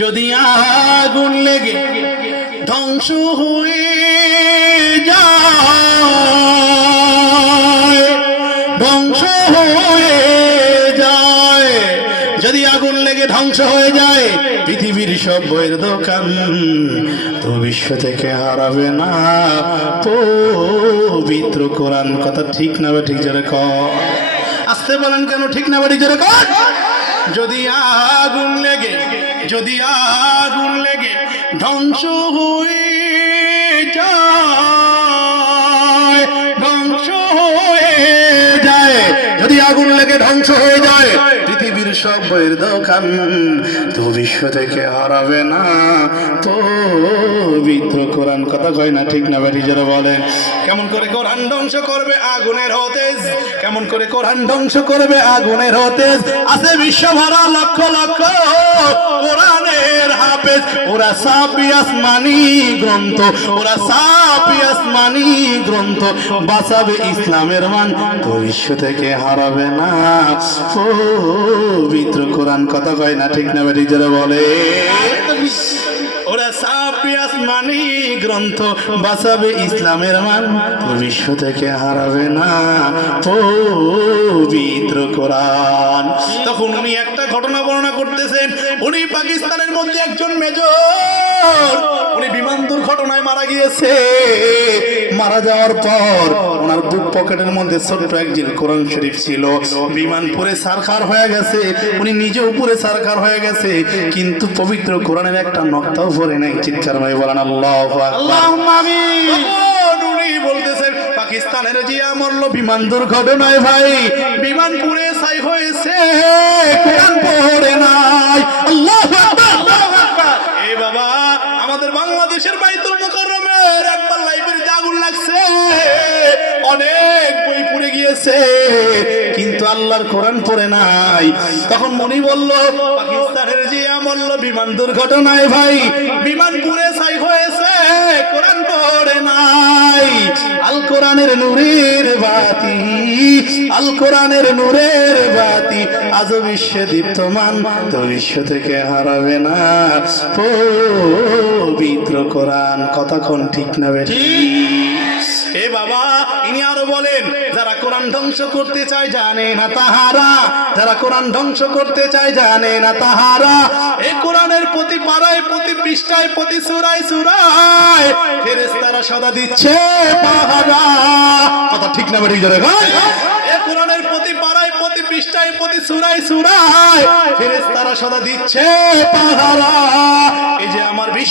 যদি আগুন লেগে ধ্বংস হয়ে যায়, ধ্বংস হয়ে যায়, যদি আগুন লেগে ধ্বংস হয়ে যায়, পৃথিবীর সব বইয়ের দোকান তো বিশ্ব থেকে হারাবে না। পবিত্র কোরআন, কথা ঠিক না বা ঠিক জোরে কর? আসতে বলেন কেন ঠিক না বা ঠিক জোরে কর? যদি আগুন লেগে, যদি আগুন লেগে ধ্বংস হয়ে যায়, ধ্বংস হয়ে যায়। যদি আগুন লেগে ধ্বংস হয়ে যায় পৃথিবীর সব দোকান। তো বিশ্ব থেকে হারাবে না। তো পবিত্র কোরআন কথা কয় না ঠিক না বাড়ি যারা বলেন কেমন করে কোরআন ধ্বংস করবে আগুনের হতেজ। কেমন করে কোরআন ধ্বংস করবে আগুনের হতেজ। আছে বিশ্ব ভরা লক্ষ লক্ষ কোরআনের হাফেজ। ওরা সাপি আসমানি গ্রন্থ, ওরা সাপি আসমানি গ্রন্থ। বাঁচাবে ইসলামের মান তো বিশ্ব থেকে হারাবে না। পবিত্র কোরআন কথা কয় না ঠিক না বাড়ি যারা বলে। ওরা সাপি আসমানি গ্রন্থ বাঁচাবে ইসলামের মান। বিশ্ব থেকে হারাবে না। পবিত্র কোরআন। তখন উনি একটা ঘটনা বর্ণনা করতেছেন। উনি পাকিস্তানের মধ্যে একজন মেজর। উনি বিমান দুর্ঘটনায় মারা গিয়েছে। মারা যাওয়ার পর ওনার বুক পকেটের মধ্যে ছোট্ট একজন কোরআন শরীফ ছিল। বিমান পুরে সারখার হয়ে গেছে। উনি নিজে উপরে সারখার হয়ে গেছে। কিন্তু পবিত্র কোরআনের একটা নক্তাও পরে নাই চিৎকার ভাই বলেন আল্লাহ বলতেছেন পাকিস্তানের জিয়া মরল বিমান দুর্ঘটনায় ভাই বিমান পুরে ছাই হয়েছে কোরআন পড়ে নাই। আল্লাহ এ বাবা আমাদের বাংলাদেশের বাইতুল মুকাররমের একবার লাইব্রেরিতে আগুন লাগছে অনেক বই পুড়ে গিয়েছে। কিন্তু আল্লাহর কোরআন পড়ে নাই, তখন মনি বলল, পাকিস্তানের জিয়া মরল বিমান দুর্ঘটনায় ভাই, বিমান পুড়ে ছাই হয়েছে, কোরআন পড়ে নাই। আল কোরআনের নূরের বাতি, আল কোরআনের নূরের বাতি আজ বিশ্বে দীপ্তমান, তো বিশ্ব থেকে হারাবে না। পবিত্র কোরআন কতক্ষণ ঠিক না বেঠি? এ বাবা, ইনি আরও বলেন, যারা কোরআন ধ্বংস করতে চায় জানে না তাহারা। যারা কোরআন ধ্বংস করতে চায় জানে না তাহারা। এই কোরআনের প্রতি পাড়ায়, প্রতি পৃষ্ঠায়, প্রতি সুরায় সুরায় ফেরেশতারা সদা দিচ্ছে পাহারা কথা ঠিক না বেঠিক জোরে এ কোরআনের প্রতি পাড়ায়, প্রতি পৃষ্ঠায়, প্রতি সুরায় সুরায় ফেরেশতারা সদা দিচ্ছে এই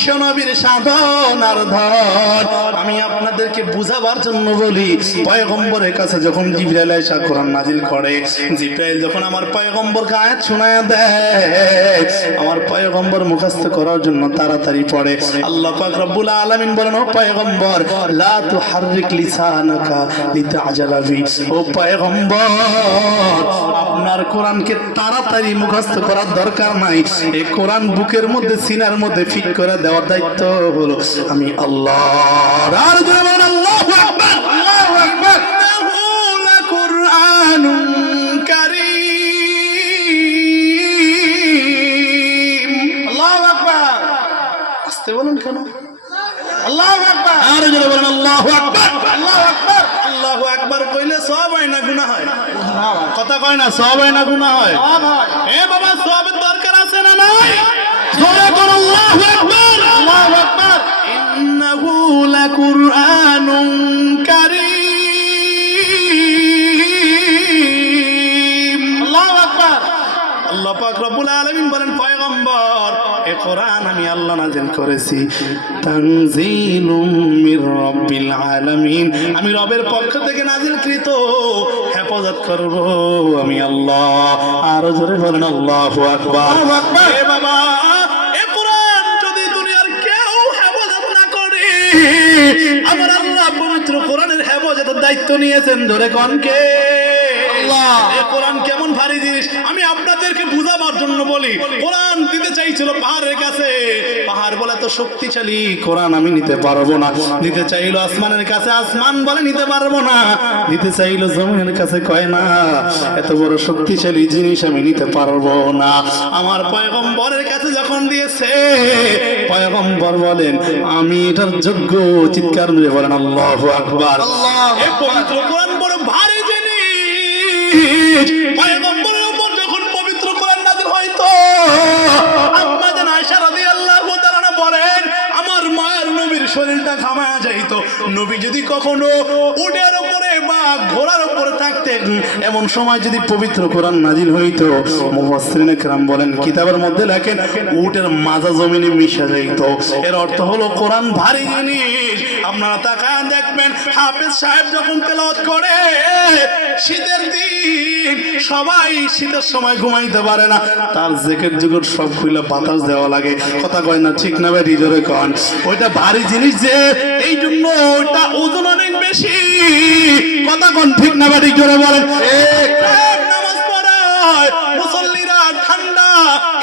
যে আমার বিশ্ব নবীর সাধনার ধন। আমি আপনাদেরকে বুঝাবার জন্য বলি, পয়গম্বরের কাছে যখন জিব্রাইল আয়েশা কোরআন নাজিল করে, জিব্রাইল যখন আমার পয়গম্বরকে আয়াত শোনায় দেয়, আমার পয়গম্বর মুখস্থ করার জন্য তাড়াতাড়ি পড়ে। আল্লাহ পাক রব্বুল আলামিন বলেন, ও পয়গম্বর, লা তুহাররিক লিসানাকা লিতাজালা বি। ও পয়গম্বর, আপনার কোরআনকে তাড়াতাড়ি মুখস্থ করার দরকার নাই। এই কোরআন বুকের মধ্যে, সিনার মধ্যে ফিট করে দেওয়ার দায়িত্ব হলো আমি আল্লাহ আর জোরে বলেন আল্লাহু আকবার আল্লাহু আকবার। ইন্নাহু লাকুরআনুন কারীম। আল্লাহু আকবার। আস্তে বলুন কেন? আল্লাহু আকবার। আর জোরে বলেন আল্লাহু আকবার আল্লাহু আকবার। আল্লাহু আকবার কইলে সব হয় না গুনাহ হয়? কথা কয় না সব হয় না গুনাহ হয়? এ বাবা সবের দরকার আছে না নাই? জোরে কর আল্লাহু আকবার আল্লাহু আকবার। ইন্নাহু লাকুরআনুন কারীম। আল্লাহু আকবার। আল্লাহ পাক রব্বুল আলামিন বলেন পয়গম্বর এ কোরআন আমি আল্লাহ নাজিল করেছি। তানজিলুম মির রাব্বিল আলামিন। আমি রবের পক্ষ থেকে নাজিলকৃত। হেফাজত করব আমি আল্লাহ। আরও জোরে বলেন আল্লাহু আকবার। আমার আল্লাহ পবিত্র কোরআনের হেফাজতের দায়িত্ব নিয়েছেন। ধরে কনকে কোরআন কেমন ভারী জিনিস? আপনাদেরকে বুঝাবার জন্য বলি কোরআন দিতে চাইছিল পাহাড়ের কাছে। পাহাড় বলে তো শক্তিশালী কোরআন আমি নিতে পারব না। দিতে চাইলো আসমানের কাছে আসমান বলে নিতে পারব না। দিতে চাইলো জমিনের কাছে কয় না এত বড় শক্তিশালী জিনিস আমি নিতে পারব না। আমার পয়গম্বরের কাছে যখন দিয়েছে পয়গম্বর বলেন আমি এটার যোগ্য চিৎকার বলেন আল্লাহু আকবার। এই পবিত্র কোরআন শরীরটা ঘামায়া যাইত নবী যদি কখনো উটের উপরে বা ঘোড়ার উপরে থাকতেন এমন সময় যদি পবিত্র কোরআন নাজিল হইতো মুফাসসিরিন کرام বলেন কিতাবের মধ্যে লেখেন উটের মাজা জমিনে মিশে যাইত এর অর্থ হলো কোরআন ভারী জিনিস আপনারা তাকায় দেখবেন হাফেজ সাহেব যখন তেলাওয়াত করে, শীতের দিন, সবাই শীতের সময় ঘুমাইতে পারে না। তার জ্যাকেট জুকেট সব খুলে বাতাস দেওয়া লাগে। কথা কয় না ঠিক না বেটি জোরে কন। ওইটা ভারী জিনিস যে, এই জন্য ওইটা ওজন অনেক বেশি। কথা কন ঠিক না বেটি জোরে বলেন। নামাজ পড়ায়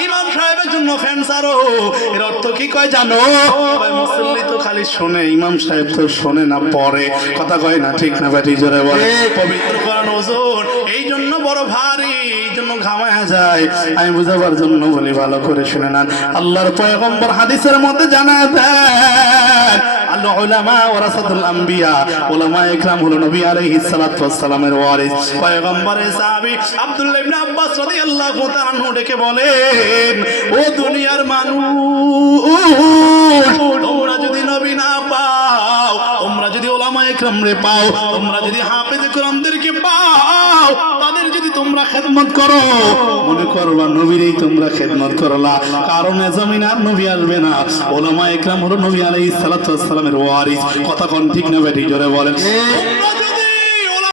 ইমাম সাহেবের জন্য ফ্যান সারো এর অর্থ কি কয় জানো? মুসল্লি তো খালি শোনে ইমাম সাহেব তো শোনে না পরে কথা কয় না ঠিক না ব্যাটি জোরে বলে। পবিত্র কোরআন ওজন এই জন্য বড় ভারী এই জন্য ঘামায়া যায়। আমি বুঝাবার জন্য বলি ভালো করে শুনে নেন। আল্লাহর পয়গম্বর হাদিসের মধ্যে জানা দেন আল উলামা ওয়ারাসাতুল আম্বিয়া। উলামা ইকরাম হলো নবী আলাইহিস সালাতু ওয়াস ওয়ারিস। পয়গম্বরের সাহাবী আব্দুল্লাহ ইবনে আব্বাস রাদিয়াল্লাহু তাআলা ডেকে বলেন, ও দুনিয়ার মানুষ, তোমরা যদি নবী না পাও, তোমরা যদি ওলামা ইকরাম পাও, তোমরা যদি হাফেজ ইকরামদেরকে পাও তোমরা খেদমত করো। মনে করবা নবীরই তোমরা খেদমত করলা। কারণ জমিন আর নবী আসবে না। ওলামা একরাম হলো নবী আলাইহিস সালাতু ওয়াস সালামের ওয়ারিস। কথা কোন ঠিক না বেটি জোরে বলেন।